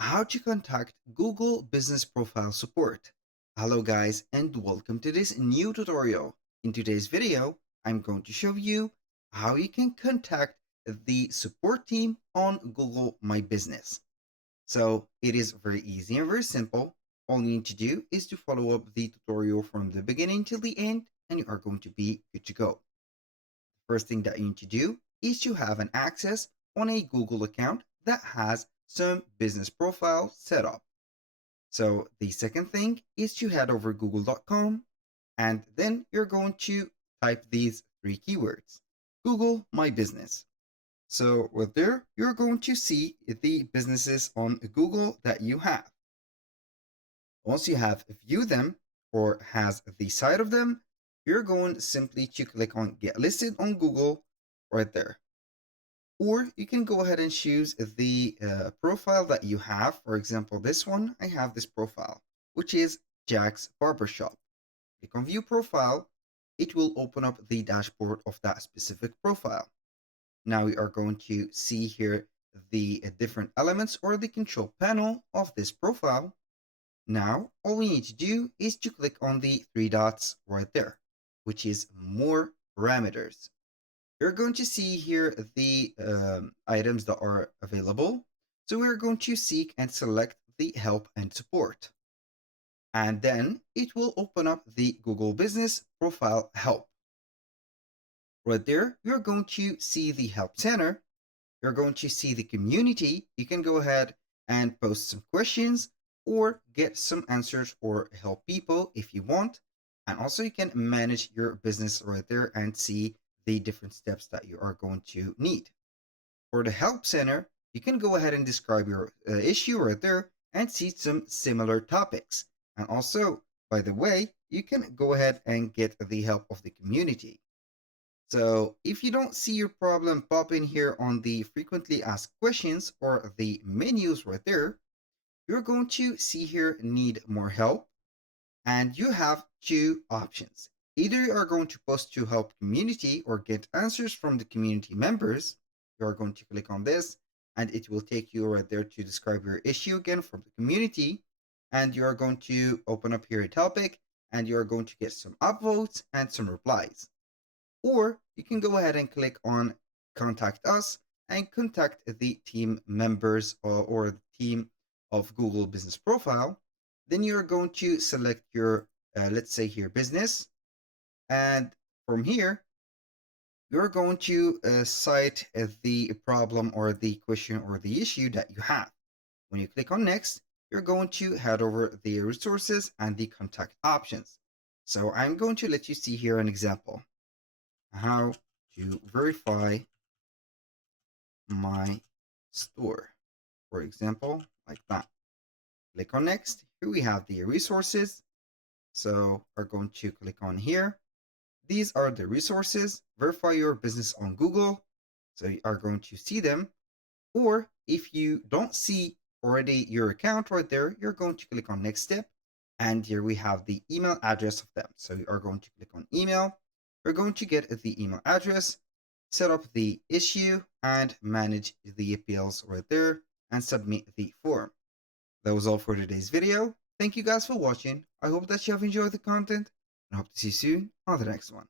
How to contact Google Business Profile Support. Hello guys and welcome to this new tutorial. In today's video, I'm going to show you how you can contact the support team on Google My Business. So it is very easy and very simple. All you need to do is to follow up the tutorial from the beginning till the end and you are going to be good to go. First thing that you need to do is to have an access on a Google account that has some business profile set up. So the second thing is to head over google.com and then you're going to type these three keywords. Google My Business. So with there, you're going to see the businesses on Google that you have. Once you have viewed them or has the site of them, you're going simply to click on Get Listed on Google right there. Or you can go ahead and choose the profile that you have. For example, this one, I have this profile, which is Jack's Barbershop. Click on View Profile. It will open up the dashboard of that specific profile. Now we are going to see here the different elements or the control panel of this profile. Now, all we need to do is to click on the three dots right there, which is More Parameters. You're going to see here the items that are available. So we're going to seek and select the help and support. And then it will open up the Google Business Profile Help. Right there, you're going to see the Help Center. You're going to see the community. You can go ahead and post some questions or get some answers or help people if you want. And also you can manage your business right there and see the different steps that you are going to need. For the Help Center, you can go ahead and describe your issue right there and see some similar topics. And also, by the way, you can go ahead and get the help of the community. So if you don't see your problem pop in here on the frequently asked questions or the menus right there, you're going to see here need more help. And you have two options. Either you are going to post to help community or get answers from the community members. You are going to click on this and it will take you right there to describe your issue again from the community. And you are going to open up here a topic and you are going to get some upvotes and some replies. Or you can go ahead and click on Contact Us and contact the team members or the team of Google Business Profile. Then you're going to select your, let's say here, business. And from here, you're going to cite the problem or the question or the issue that you have. When you click on Next, you're going to head over the resources and the contact options. So I'm going to let you see here an example. How to verify my store, for example, like that. Click on Next. Here we have the resources. So we're going to click on here. These are the resources. Verify your business on Google. So you are going to see them. Or if you don't see already your account right there, you're going to click on Next Step. And here we have the email address of them. So you are going to click on Email. We're going to get the email address, set up the issue, and manage the appeals right there, and submit the form. That was all for today's video. Thank you guys for watching. I hope that you have enjoyed the content, and hope to see you soon on the next one.